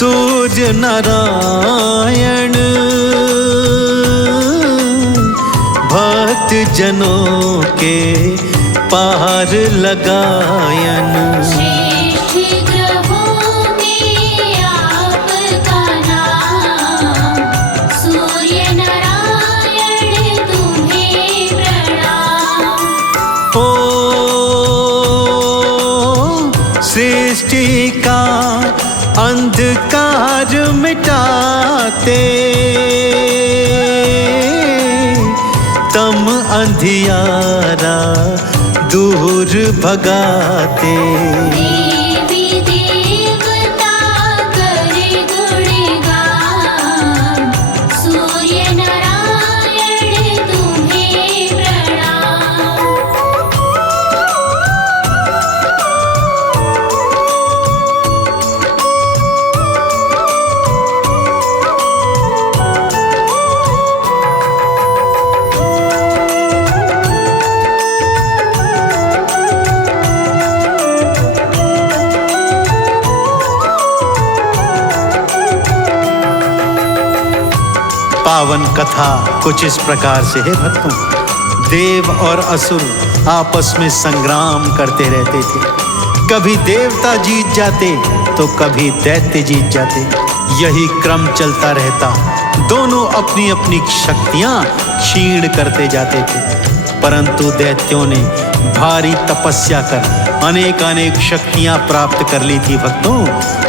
सूर्य नारायण भक्त जनों के पार लगायन। श्रेष्ठ ग्रहों में आपका नाम, सूर्य नारायण तुम्हें प्रणाम। ओ सृष्टि का अंधकार मिटाते, तम अंधियारा दूर भगाते। देवी देवता करे गुणगान, सूर्य नारायण तुम्हें प्रणाम। पावन कथा कुछ इस प्रकार से है भक्तों। देव और असुर आपस में संग्राम करते रहते थे। कभी देवता जीत जाते तो कभी दैत्य जीत जाते। यही क्रम चलता रहता। दोनों अपनी अपनी शक्तियां क्षीण करते जाते थे। परंतु दैत्यों ने भारी तपस्या कर अनेक शक्तियां प्राप्त कर ली थी भक्तों।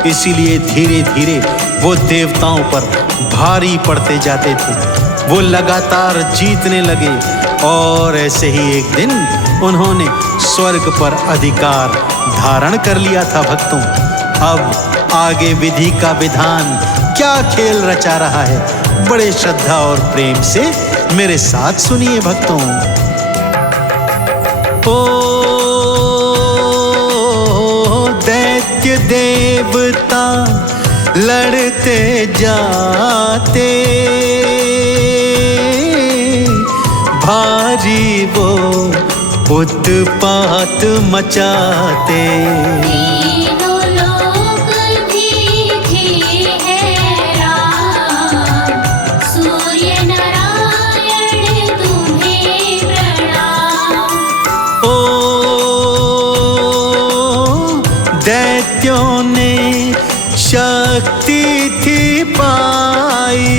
इसीलिए धीरे धीरे वो देवताओं पर भारी पड़ते जाते थे। वो लगातार जीतने लगे और ऐसे ही एक दिन उन्होंने स्वर्ग पर अधिकार धारण कर लिया था भक्तों। अब आगे विधि का विधान क्या खेल रचा रहा है, बड़े श्रद्धा और प्रेम से मेरे साथ सुनिए भक्तों। ओ दैत्य देवता लड़ते जाते, भारी वो उत्पात मचाते। तीनों लोक भी थे हैरान, सूर्य नारायण तुम्हें प्रणाम। ओ दैत्यों ने शक्ति थी पाई,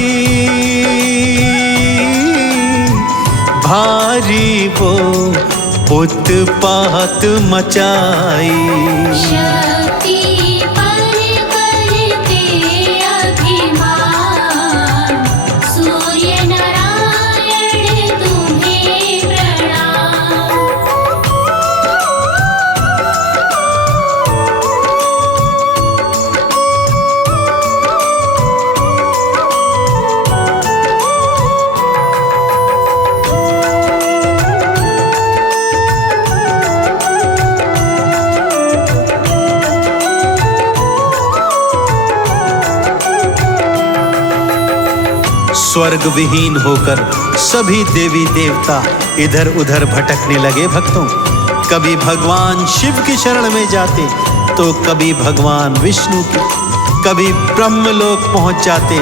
भारी वो उत्पात मचाई। शक्ति पर करते अभिमान, सूर्य नारायण तुम्हें प्रणाम। स्वर्ग विहीन होकर सभी देवी देवता इधर उधर भटकने लगे भक्तों। कभी भगवान शिव की शरण में जाते तो कभी भगवान विष्णु की, कभी ब्रह्मलोक पहुंच जाते।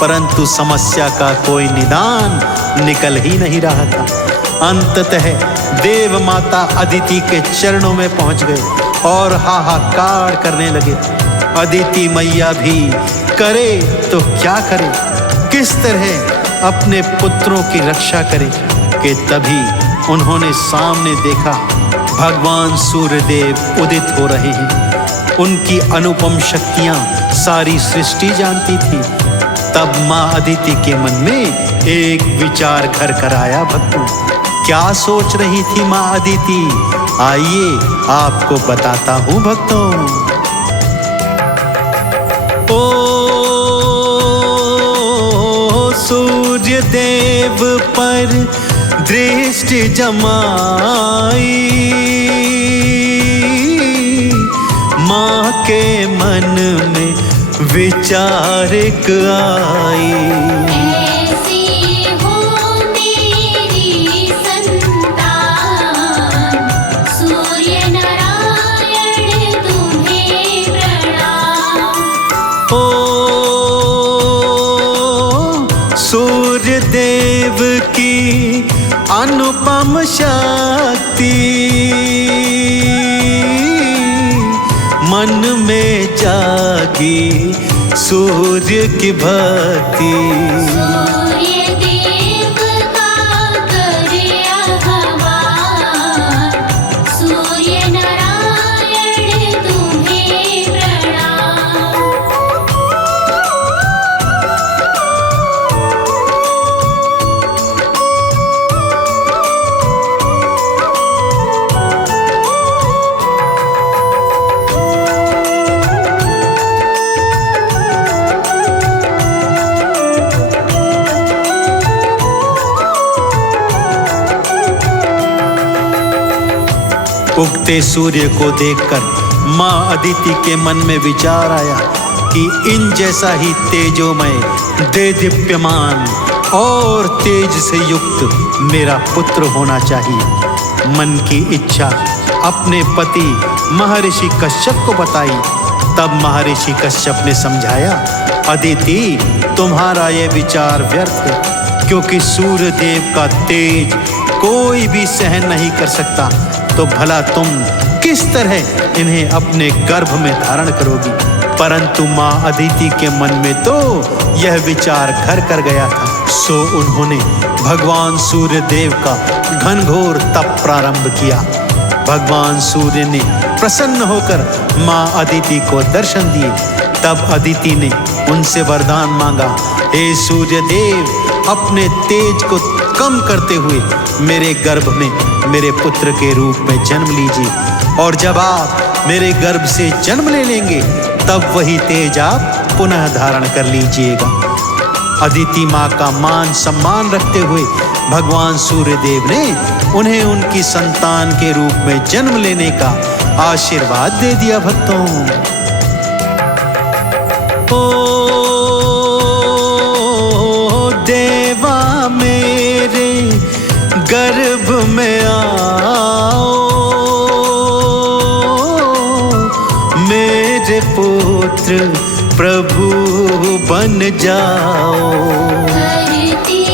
परंतु समस्या का कोई निदान निकल ही नहीं रहा था। अंततः देव माता अदिति के चरणों में पहुंच गए और हाहाकार करने लगे। अदिति मैया भी करे तो क्या करे, किस तरह अपने पुत्रों की रक्षा करे कि तभी उन्होंने सामने देखा भगवान सूर्यदेव उदित हो रहे हैं। उनकी अनुपम शक्तियां सारी सृष्टि जानती थी। तब माँ अदिति के मन में एक विचार घर कर आया भक्तों। क्या सोच रही थी माँ अदिति, आइए आपको बताता हूँ भक्तों। सूर्य देव पर दृष्टि जमाई, माँ के मन में विचारिक आई। ऐसी हो मेरी संतान, सूर्य नारायण तुम्हें प्रणाम। ओ मम शक्ति मन में जागी सूर्य की भक्ति। सूर्य देव का करे आह्वान, सूर्य नारायण तुम्हें प्रणाम। उगते सूर्य को देखकर माँ अदिति के मन में विचार आया कि इन जैसा ही तेजोमय, देदीप्यमान और तेज से युक्त मेरा पुत्र होना चाहिए। मन की इच्छा अपने पति महर्षि कश्यप को बताई। तब महर्षि कश्यप ने समझाया, अदिति तुम्हारा यह विचार व्यर्थ है, क्योंकि सूर्य देव का तेज कोई भी सहन नहीं कर सकता। तो भला तुम किस तरह इन्हें अपने गर्भ में धारण करोगी। परंतु माँ अदिति के मन में तो यह विचार घर कर गया था। सो उन्होंने भगवान सूर्य देव का घनघोर तप प्रारंभ किया। भगवान सूर्य ने प्रसन्न होकर माँ अदिति को दर्शन दिए। तब अदिति ने उनसे वरदान मांगा, हे सूर्य देव, अपने तेज को कम करते हुए मेरे गर्भ में मेरे पुत्र के रूप में जन्म लीजिए, और जब आप मेरे गर्भ से जन्म ले लेंगे तब वही तेज आप पुनः धारण कर लीजिएगा। अदिति माँ का मान सम्मान रखते हुए भगवान सूर्य देव ने उन्हें उनकी संतान के रूप में जन्म लेने का आशीर्वाद दे दिया। भक्तों, ओ देवा मेरे गर्भ में आओ, मेरे पुत्र प्रभु बन जाओ। करती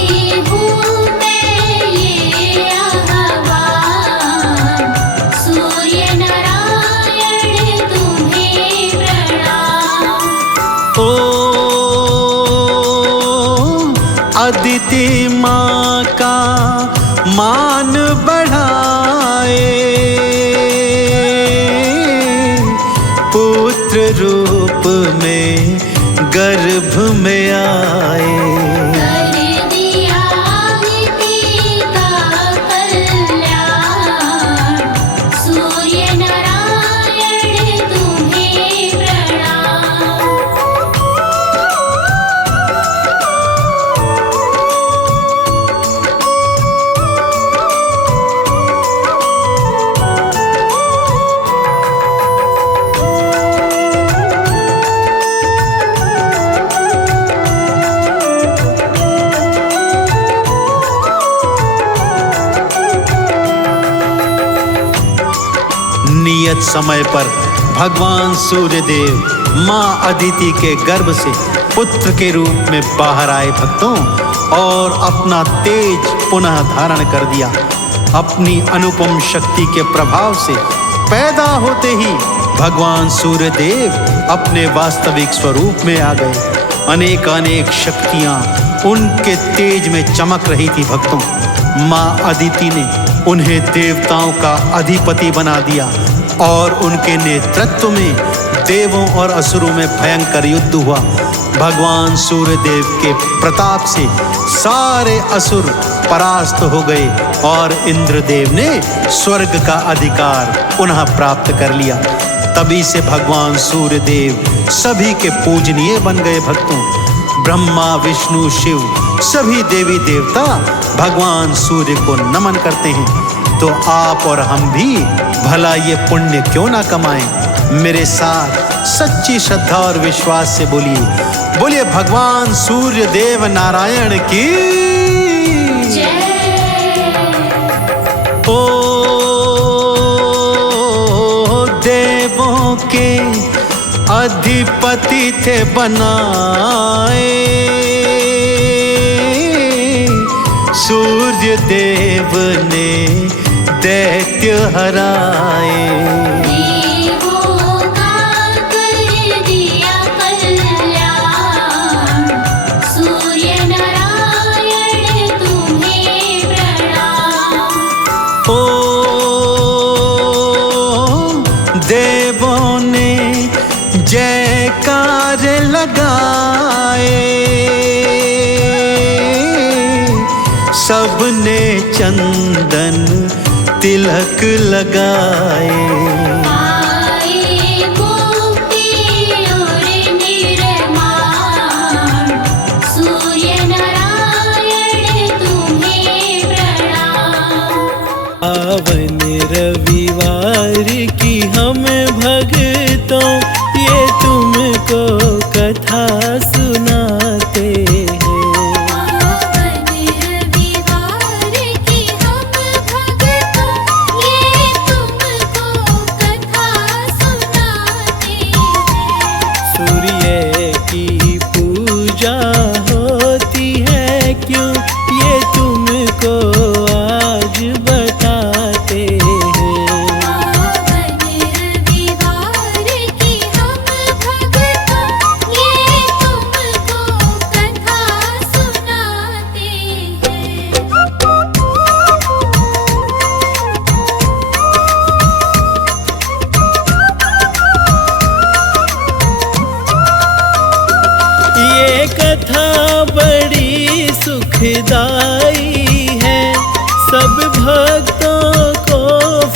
हूँ मैं ये आह्वान, सूर्य नारायण तुम्हें प्रणाम। ओ अदिति माँ का मान बढ़ाए, पुत्र रूप में गर्भ में आए। कर दिया अदिति का कल्याण, सूर्य नारायण तुम्हें प्रणाम। नियत समय पर भगवान सूर्यदेव माँ अदिति के गर्भ से पुत्र के रूप में बाहर आए भक्तों, और अपना तेज पुनः धारण कर दिया। अपनी अनुपम शक्ति के प्रभाव से पैदा होते ही भगवान सूर्यदेव अपने वास्तविक स्वरूप में आ गए। अनेकानेक शक्तियां उनके तेज में चमक रही थी। भक्तों, माँ अदिति ने उन्हें देवताओं का अधिपति बना दिया, और उनके नेतृत्व में देवों और असुरों में भयंकर युद्ध हुआ। भगवान सूर्यदेव के प्रताप से सारे असुर परास्त हो गए, और इंद्रदेव ने स्वर्ग का अधिकार पुनः प्राप्त कर लिया। तभी से भगवान सूर्यदेव सभी के पूजनीय बन गए। भक्तों, ब्रह्मा विष्णु शिव सभी देवी देवता भगवान सूर्य को नमन करते हैं। तो आप और हम भी भला ये पुण्य क्यों ना कमाएं। मेरे साथ सच्ची श्रद्धा और विश्वास से बोलिए, बोलिए भगवान सूर्य देव नारायण की जय। ओ देवों के अधिपति थे बनाए, सूर्य देव ने दैत्य हराए। देवों का कर दिया कल्याण, सूर्य नारायण तुम्हें प्रणाम। ओ देवों ने जयकार लगाए, सबने चंदन तिलक लगाए। आए मुक्ति और निर्माण, सूर्य नारायण तुम्हें प्रणाम। पावन रविवार की हम भक्तों ये तुमको कथा सुनाते हैं। पावन रविवार की हम भक्तों ये तुमको कथा सुनाते हैं। सूर्य की पूजा होती है क्यों ये तुमको आज बताते हैं। पावन रविवार की हम भक्तों ये तुमको कथा सुनाते हैं। ये कथा बड़ी सुखदाई है, सब भक्तों को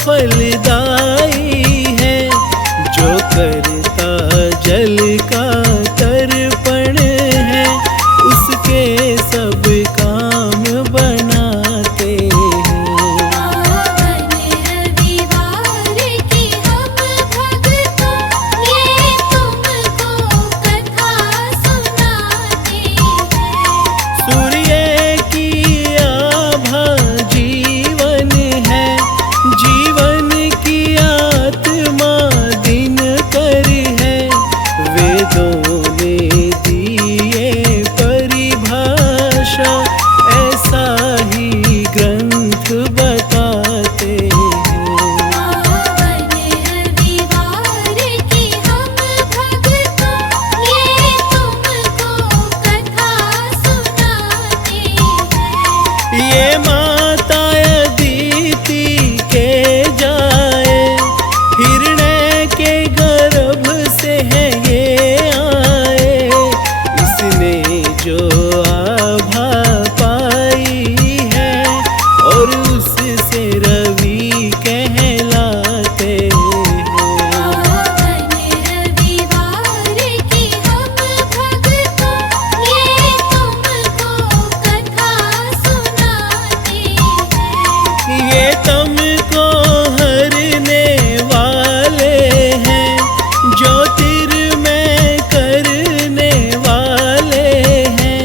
फलदाई है। जो करता जल का तर्पण है उसके सब काम बनाते हैं। पावन रविवार की हम भक्तों ये तुमको कथा सुनाते हैं। सूर्य की आभा जीवन है, जीवन की आत्मा दिन कर है। वेदों ने दिए परिभाषा ऐसा ही ग्रंथ बताते हैं। पावन रविवार की हम भक्तों ये तुमको कथा सुनाते हैं। ये माता अदिति के जाए, हिरण्य के गर्भ से है ये आए। इसने जो आभा पाई है और उससे रवि कहलाते हैं। पावन रविवार की हम भक्तों ये तुमको कथा सुनाते हैं। ये तुमको हरने वाले हैं, ज्योतिर्मय करने वाले हैं।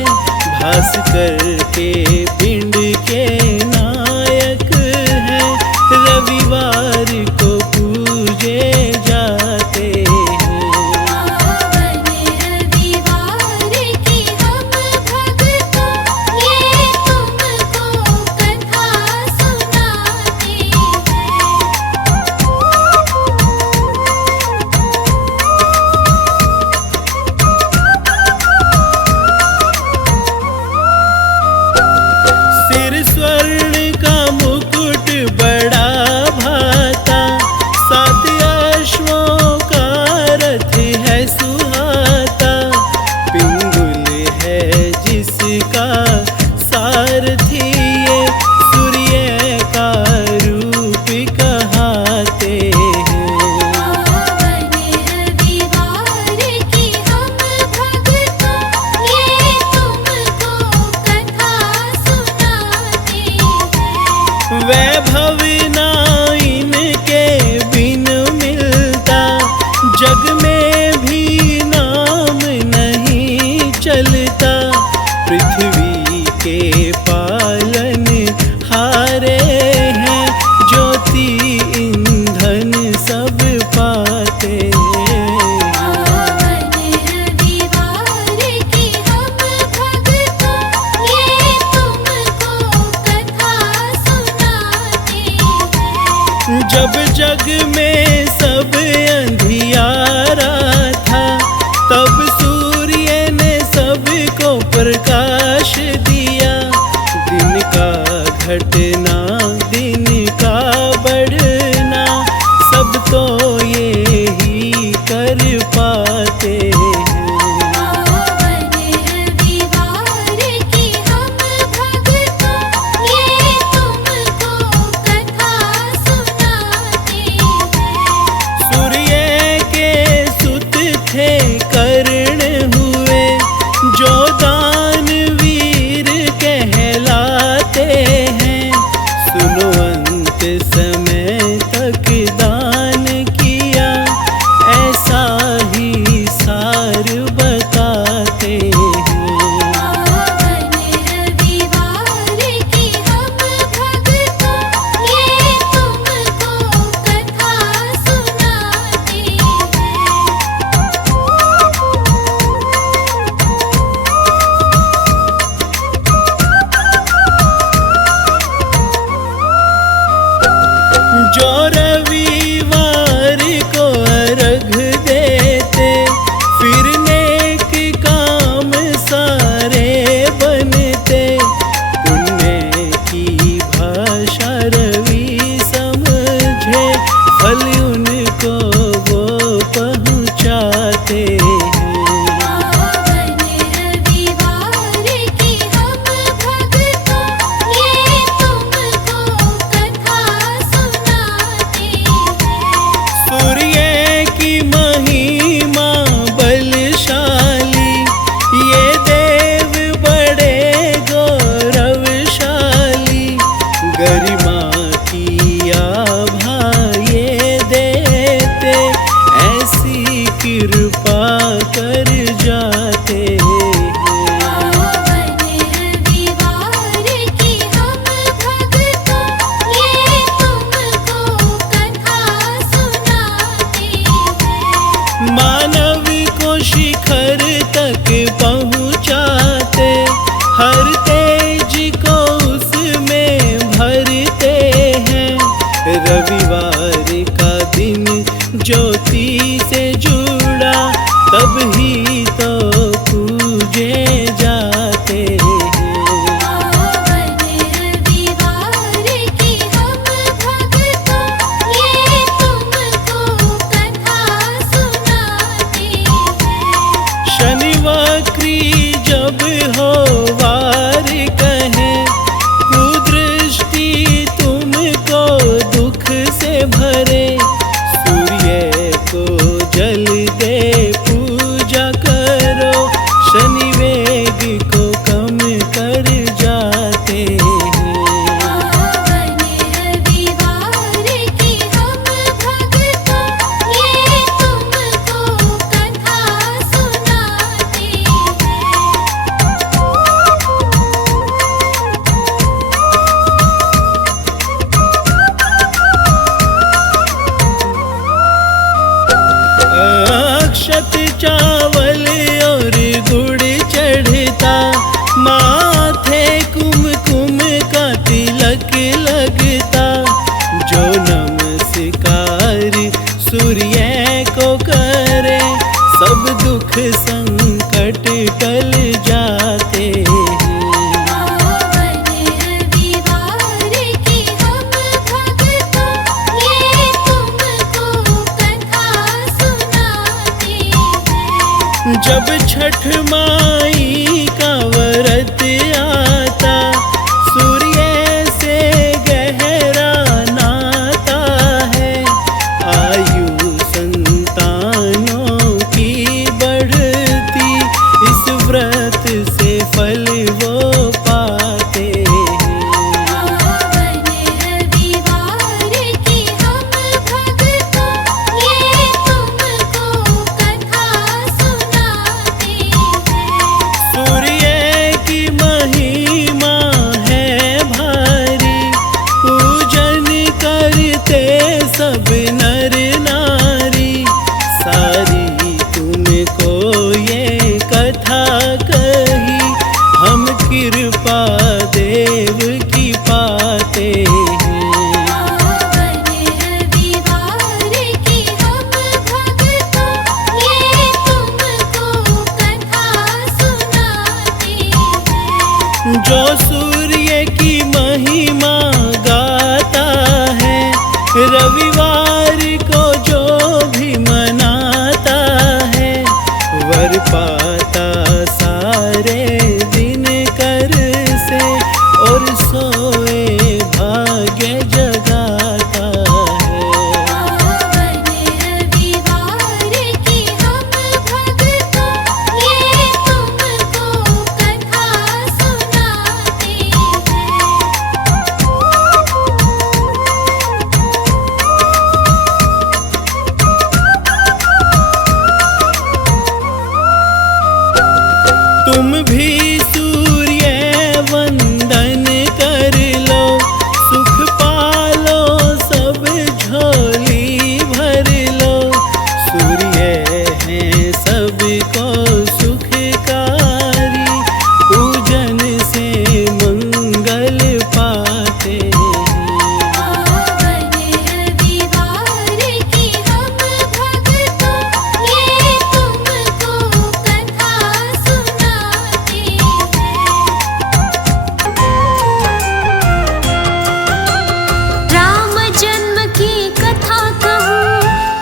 भास्कर के पिंड के नायक हैं, रविवार को पूजे जाते हैं। पावन रविवार की हम भक्तों ये तुमको कथा सुनाते हैं। सिर स्वर्ण का मुकुट बड़ा जब जग में सब अंधियारा था, तब सूर्य ने सबको प्रकाश दिया। दिन का घटना, दिन का बढ़ना, सब तो ये ही कर पाते हैं। पावन रविवार की हम भक्तों, ये तुमको कथा सुनाते हैं। सूर्य के सुत थे कर्ण हुए, जो दानवीर कहलाते हैं। सुनो अंत समय तक दान किया, ऐसा ही सार बताते हैं। पावन रविवार की हम भक्तों, ये तुमको कथा सुनाते हैं। जो रविवार को अर्घ देते, फिर नेक काम सारे बनते। पुण्य की भाषा रवि समझे, फल उनको वो पहुँचाते हैं। पावन रविवार की हम भक्तों, ये तुमको कथा सुनाते हैं। सूर्य की महिमा बलशाली, ये देव बड़े गौरवशाली। गरिमा की आभा ये देते, ऐसी कृपा कर जाते हैं। पावन रविवार की हम भक्तों, ये तुमको कथा सुनाते हैं। मानव को शिखर तक पहुँचाते, हर तेज को उसमें भरते हैं। रविवार का दिन ज्योति से जुड़ा, तब ही तो पूजे जाते हैं। पावन रविवार की हम भक्तों, ये तुमको कथा सुनाते हैं। शनिवक्री जब हो वार कहें, कुदृष्टि तुमको दुख से भरे। सूर्य को जल दे पूजा करो, शनि वेग को कम कर जाते हैं। पावन रविवार की हम भक्तों, ये तुमको कथा सुनाते हैं। अक्षत चावल और गुड़ चढ़ता, माथे कुमकुम का तिलक लगता। जो नमस्कार सूर्य को करे, सब दुख संकट टल जाते हैं। पावन रविवार की हम भक्तों, ये तुमको कथा सुनाते हैं। जब छठ माई का व्रत आता, सूर्य से गहरा नाता है। आयु संतानों की बढ़ती, इस व्रत से फल वो पाते हैं। पावन रविवार की हम भक्तों, ये तुमको कथा सुनाते हैं। रविवार को जो भी मनाता है वर पाता सारे दिन कर से और सोए भाग्य जगाता है। पावन रविवार की हम भक्तों ये तुमको कथा सुनाते हैं। तुम भी सूर्य वंदन कर लो, सुख पालो सब झोली भर लो। सूर्य है सबको सुखकारी, पूजन से मंगल पाते हैं। पावन रविवार की हम भक्तों ये तुमको कथा सुनाते हैं। राम जन्म की कथा कहूँ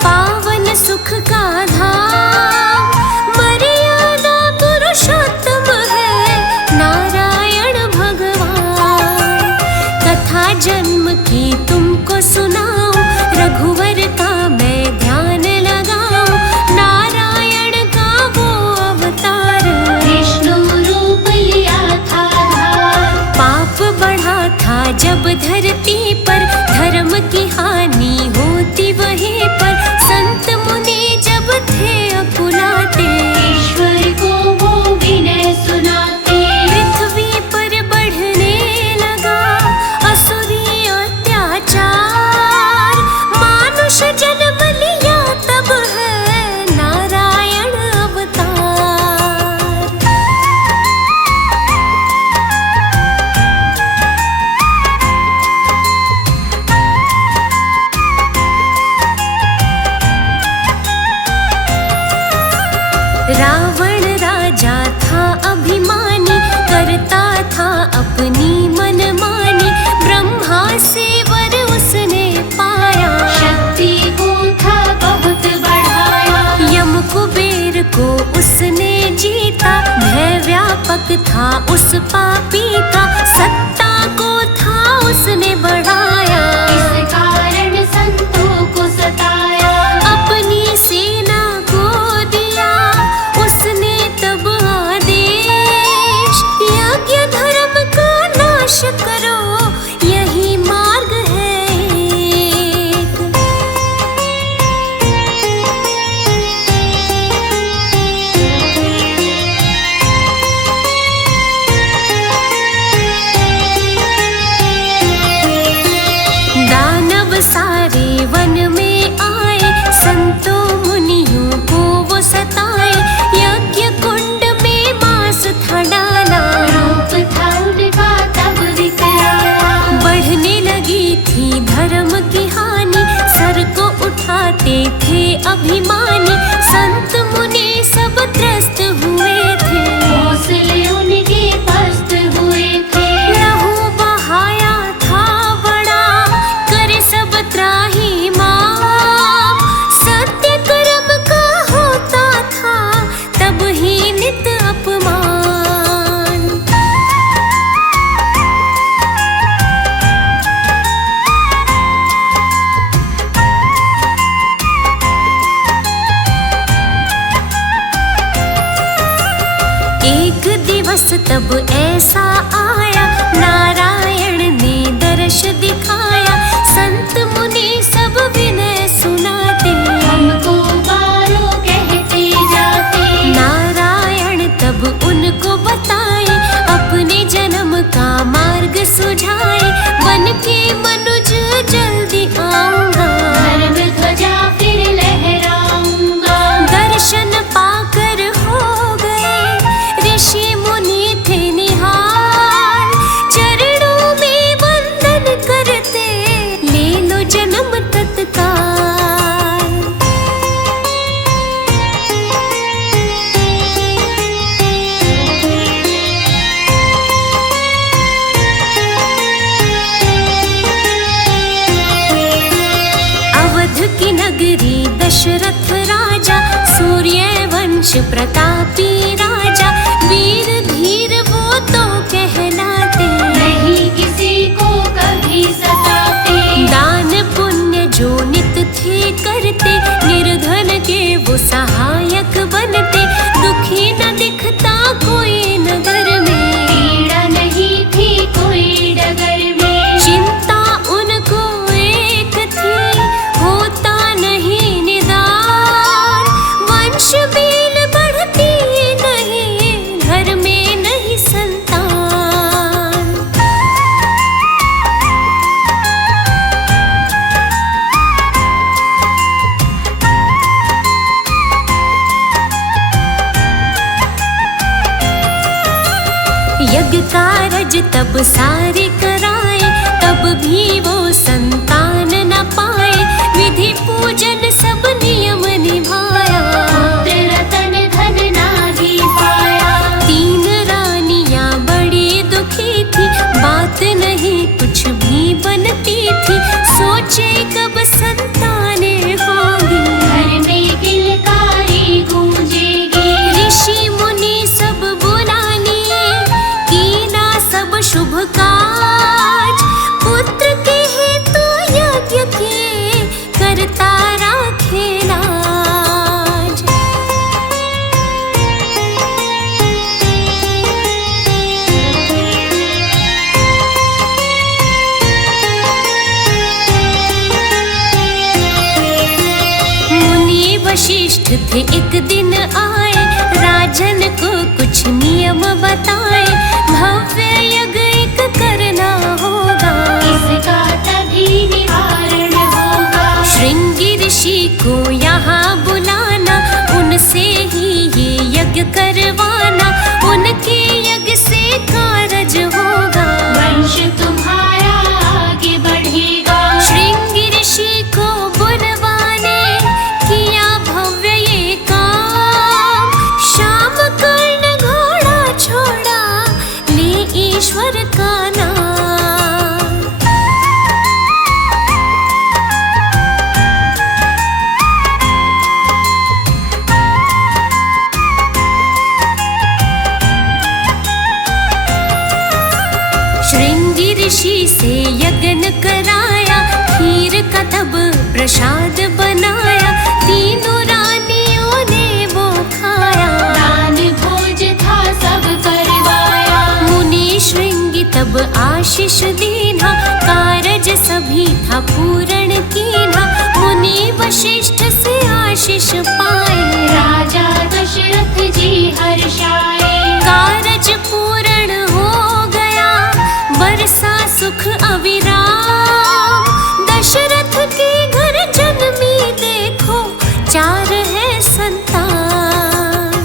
पावन सुख का धाम, मर्यादा पुरुषोत्तम है नारायण भगवान। कथा जन्म की तुमको सुनाऊं, रघुवर का मैं ध्यान लगाऊं। नारायण का वो अवतार विष्णु रूप लिया था धार। पाप बढ़ा था जब धरती पर, धर्म की हानि होती वहीं पर। संत मुनि जब थे अकुलाते, ईश्वर को वो विनय सुनाते। पृथ्वी पर बढ़ने लगा असुरी अत्याचार, मानुष जन्म लिया तब है नारायण अवतार। रावण राजा था अभिमानी, करता था अपनी मनमानी। ब्रह्मा से वर उसने पाया, शक्ति को था बहुत बढ़ाया। यम कुबेर को उसने जीता, भय व्यापक था उस पापी का। सत्ता को था उसने बढ़ाया, इस कारण संतों को सताया। अपनी सेना को दिया उसने तब आदेश, यज्ञ धर्म का नाश करो यही मार्ग है एक। दानव सारे वन में आए, संतों मुनियों को वो सताए। यज्ञ कुंड में मांस था डाला, रूप था उनका तब विकराला। बढ़ने लगी थी धर्म की हानि, सर को उठाते थे अभिमानी। संत मुनि सब त्रस्त हुए थे, हौसले उनके पस्त हुए थे। लहू बहाया था बड़ा, करे सब त्राही माम। सत्य कर्म का होता था तब ही नित अपमान। एक दिवस तब ऐसा आया, नारायण ने दर्श दिखाया। संत मुनि सब विनय सुनाते, हमको बारों कहते जाते। नारायण तब उनको बताए, अपने जन्म का मार्ग सुझाए। बन के मनुज जल्दी आऊंगा, धर्म ध्वजा फिर लहराऊंगा। दर्शन पाकर हो गए ऋषि मुनि थे निहाल। चरणों में वंदन करते, ले लो जन्म अवध की नगरी दशरथ राजा, सूर्य वंश प्रतापी राजा, वीर धीर वो तो कहलाते, नहीं किसी को कभी सताते। दान पुण्य जो नित थे करते, निर्धन के वो सहायक बनते, दुखी न दिखता कोई नगर में, पीड़ा नहीं थी कोई डगर में। चिंता उनको एक थी होता नहीं निदान, वंश बील बढ़ती नहीं, घर में नहीं संतान। यज्ञ कारज तब सारे कराए, तब भी वो संतान न पाए, विधि पूजन सब नियम निभाया, पुत्र रतन धन नाही पाया। 3 रानियां बड़ी दुखी थी, बात नहीं कुछ भी बनती थी, सोचे कब संतानें होंगी, घर में किलकारी गूंजेगी। ऋषि मुनि सब बुला लिए, कीना सब शुभ काज, पुत्र के हेतु यज्ञ किए, करता राखे लाज। मुनि वशिष्ठ थे एक दिन आए, राजन को कुछ नियम बताए, भव्य यज्ञ एक करना होगा, इसका तभी निवारण होगा। श्रृंगी ऋषि को यहाँ बुलाना, उनसे ही ये यज्ञ करवाना, उनके यज्ञ से कारज होगा, वंश तुम्हारा आगे बढ़ेगा। श्रृंगी ऋषि को बुलवाने किया भव्य ये काम, शाम कर्ण घोड़ा छोड़ा, ले ईश्वर का नाम। श्रृंगी ऋषि से यज्ञ कराया, खीर का तब प्रसाद बनाया, 3 रानियों ने वो खाया, दान भोज था सब करवाया। मुनि श्रृंगी तब आशीष दीना, कारज सभी था पूर्ण कीना, मुनि वशिष्ठ से आशीष पाए, राजा दशरथ जी हर्षाए। कारज पूर्ण हो गया, बरसा सुख अविराम, दशरथ के घर जन्मी देखो 4 है संतान।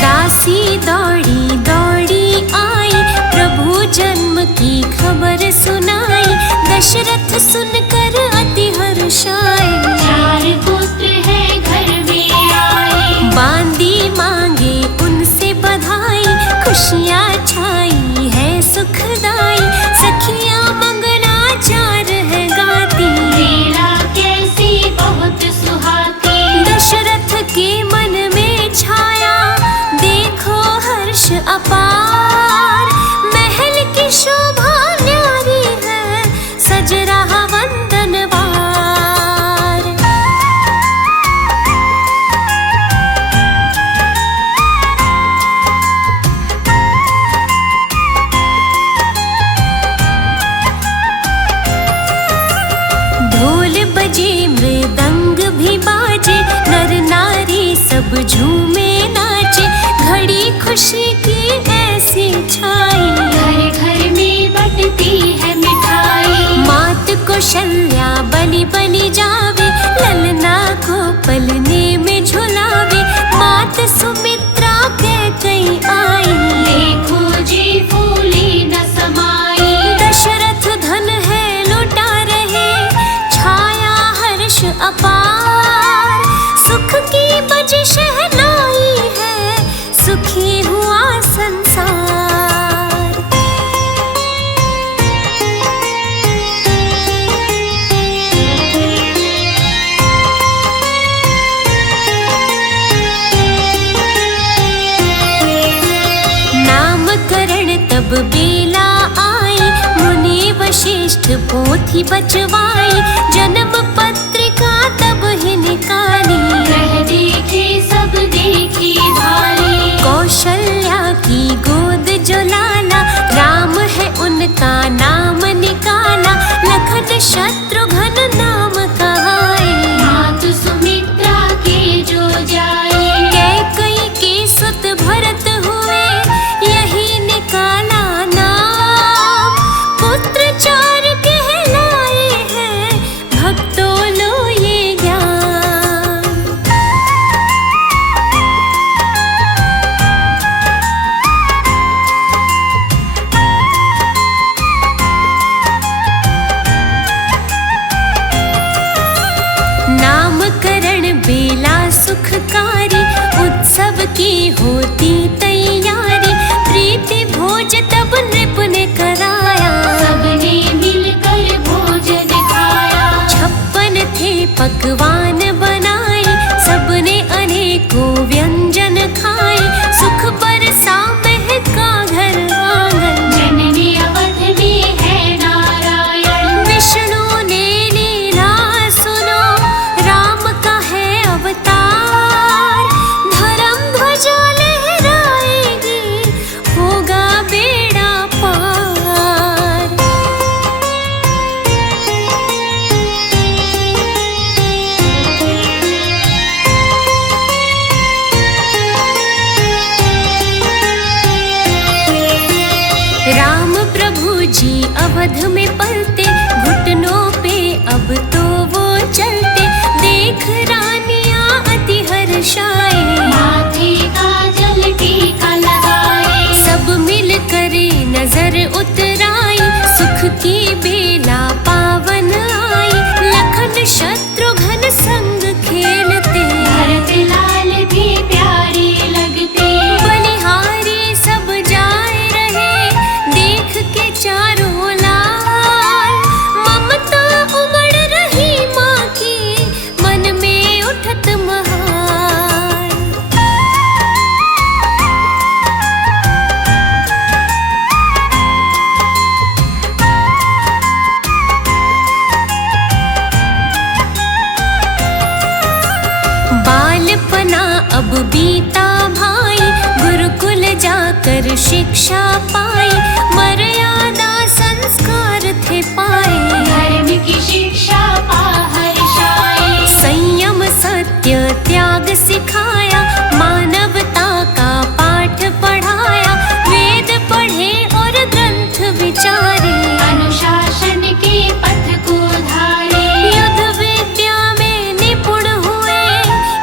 दासी दौड़ी दौड़ी आई, प्रभु जन्म की खबर सुनाई, दशरथ सुनकर अति हर्षाए, 4 पुत्र है घर में आए। बांदी मांगे उनसे बधाई, खुशियाँ छाई है सुखदाई, सखियाँ मंगलाचार है गाती, लीला कैसी बहुत सुहाती। दशरथ के मन में छाया देखो हर्ष अपार, महल की शोभा न्यारी है, सज रहा वंदनवार। वशिष्ठ पोथी बचवाई, जन्म पत्रिका तब ही निकाली। ग्रह देखे सब देखी भाली, कौशल्या की गोद जो लाला, राम है उनका नाम निकाला। लखन शत्रुघ्न नाम कहाए, मातु सुमित्रा के जो जाए। कैकेयी के सुत भरत हुए, यही निकाला नाम। पुत्र चार कहलाए हैं, भक्तों लो ये ज्ञान। नामकरण बेला सुखकारी, उत्सव की होती तैयारी। प्रीति भोज तब नृप ने कराया, सबने मिलकर भोजन खाया। 56 थे पकवान बनाए, सबने अनेकों व्यंजन खाए। सुख बरसा महका घर आंगन, जननी अवध में है नारायण। विष्णु ने लीला सुनो, राम का है अवतार। धर्म ध्वजा लहराएगी, होगा बेड़ा पार। राम प्रभु जी अवध में पलते, घुटनों पे अब तो वो चलते। देख रानियां अति हर्षाए, माथे का जल टीका लगाए। सब मिल करे नजर उतराई, सुख की बेला पावन आई। लखन शत्रुघ्न संग खेलते, भरत लाल भी प्यारे लगते। बलिहारी सब जाए रहे, देख के चारों लाल। ममता उमड़ रही माँ की, मन में उठत महार। बालपना अब बीता भाई, गुरुकुल जाकर शिक्षा पाई। मर्यादा संस्कार थे पाए, धर्म की शिक्षा पाहर्षाए। संयम सत्य त्याग सिखाया, मानवता का पाठ पढ़ाया। वेद पढ़े और ग्रंथ विचारे, अनुशासन के पथ को धारे। युद्ध विद्या में निपुण हुए,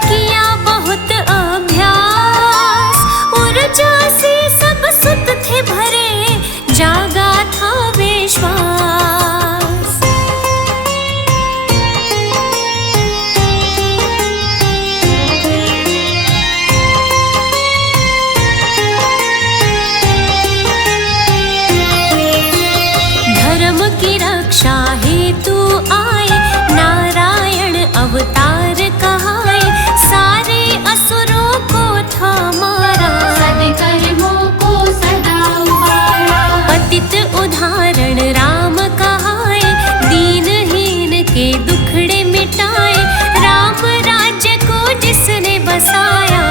किया बहुत अभ्यास। ऊर्जा से सब सुत थे भरे, जागा था विश्वास। धर्म की रक्षा हेतु आए, नारायण अवतार कहाए। सारे असुरों को था मारा, सद्कर्मों को सदा उबारा। पतित उदाहरण राम कहाए, दीनहीन के दुखड़े मिटाए। राम राज्य को जिसने बसाया,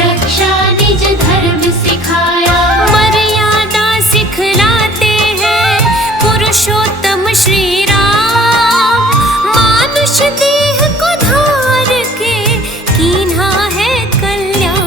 रक्षा निज धर्म सिखाया। मर्यादा सिखलाते हैं पुरुषोत्तम श्री राम। मानुष देह को धार के कीन्हा है कल्याण।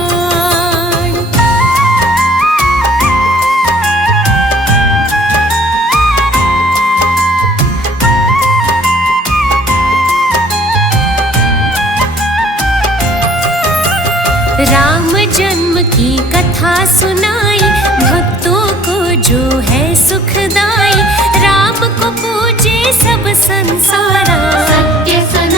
राम जन्म की कथा सुनाई, भक्तों को जो है सुखदाई। राम को पूजे सब संसारा, सत्य सन